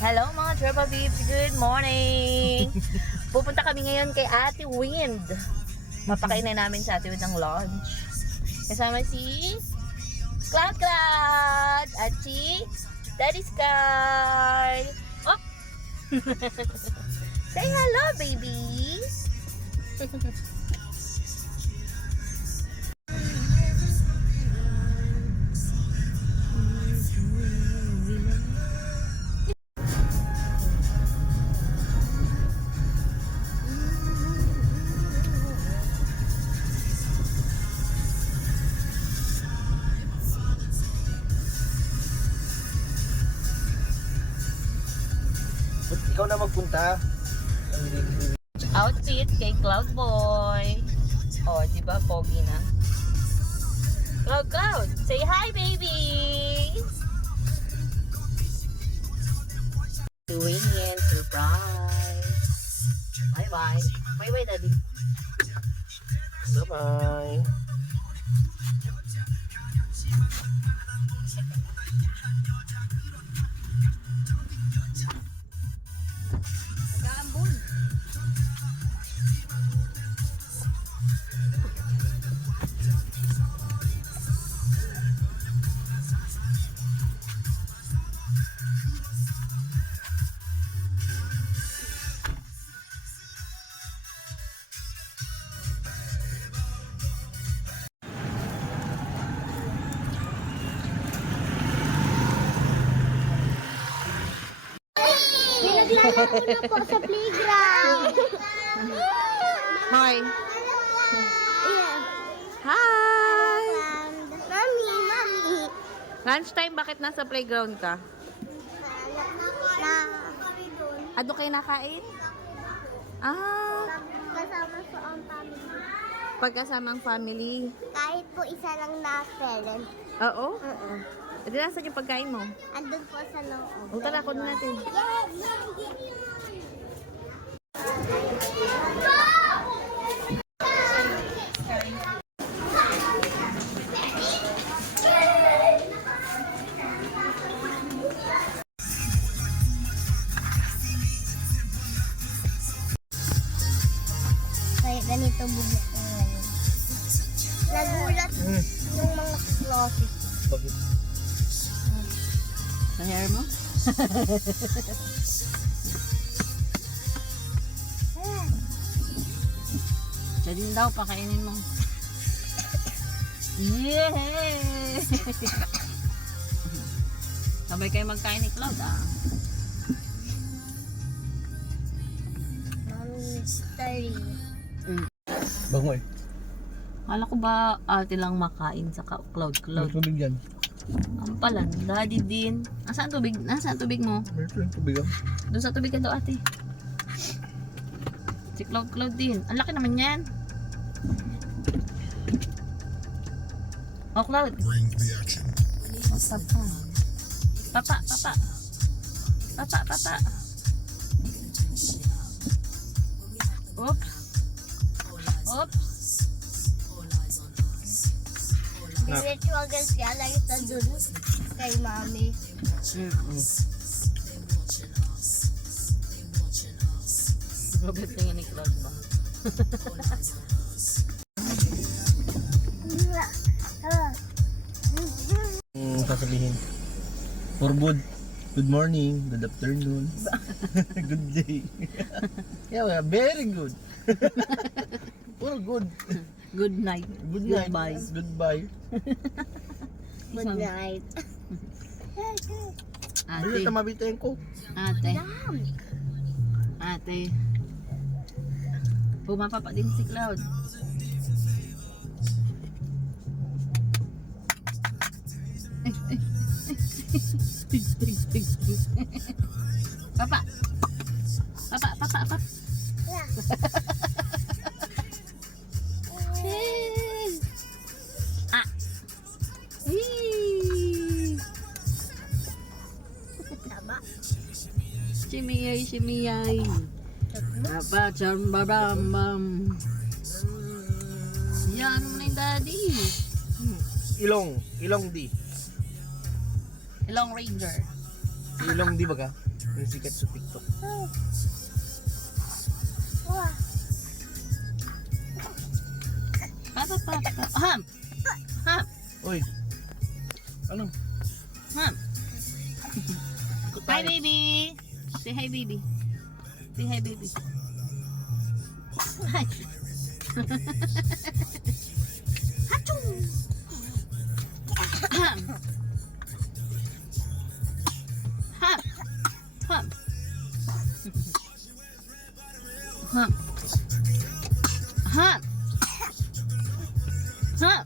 Hello mga Trepa Beeps, good morning! Pupunta kami ngayon kay Ate Wind. Mapakainin namin sa Ate Wind ng lunch. Kasama si Cloud Cloud at si Daddy Sky. Oh! Say hello, baby! Ba't ikaw na magpunta? Outfit kay Cloud Boy. Oh, di ba pogi na? Cloud Cloud, say hi, baby! Doing it, surprise. Bye bye. Bye bye, daddy. Bye-bye. Gambol. Naglalaro na po sa playground. Hi. Yeah. Hi! Mami. Lunchtime, bakit nasa playground ka? Na Ano kayo nakain? Ah, kasama sa ang family. pagkasamang family. Kahit po isa lang na parent. Oo? Edi nasa yung pagkain mo? Andun po sa loob. O tara, kunin natin. Kaya ganito bubuk ko ngayon. Nagulat yung mga closet. Bakit? Sa hair mo? Siya din daw, pakainin mo. Yay! Sabay kayo magkain ni Cloud, ah. Mami mystery. Bangoy. Kala ko ba ate lang makain sa Cloud? May tubig yan. Ang pala, daddy din. Nasaan tubig? Nasaan tubig mo? May tubig yan. Doon sa tubig ka daw, ate. Si Cloud din. Ang laki naman yan. Oh, Cloud. Bring the action. What's up, pa? Papa. Oops. Diretsuagan siya lang ito dun kay mami. Robert tingin ni Cloud ba? Sasabihin. For good morning, good afternoon, good day. Yeah, very good. Puro good. Good night. Good night. Goodbye. Goodbye. Good night. Ano Ate. tamabitayin ko? Ate. Pumapapa din si Cloud. Papa. Ah. Tama. Shimiyay. Papa chan babam bam. Yan mo na yung daddy. Ilong D. Long Ranger. Ilong D ba ka? Yung sikat sa TikTok. Wah. Ham! Ham! Uy! Ano? Ham! Ikot Hi, tayo. baby! Say hi, baby. Say hi, baby. Hi. Achoo! Ham! Ham! Ham! Ham! Ham! Ham!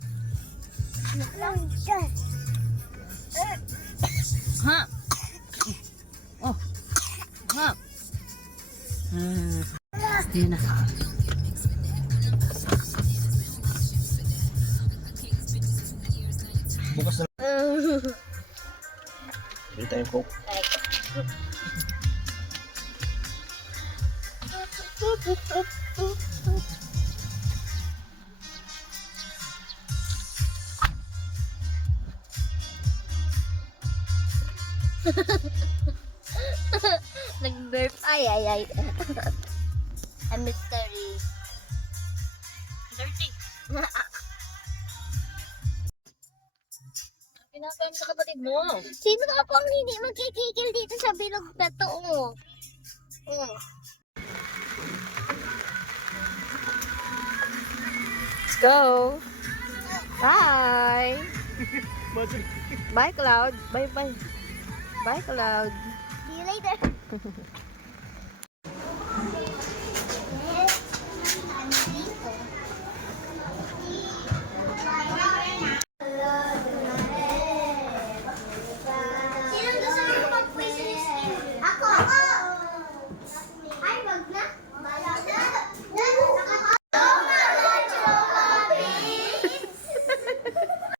Ham! Oh! Ham! Yun na. Bukas na. Bili tayong coke. Nag-burp. Ay. A mystery. Dirty. Pinapayam sa kapatid mo. Sino ka pong hindi magkikikil dito sa bilog na to? Oh. Let's go. Bye. Bye, Cloud. Bye. Bye, Cloud. See you later.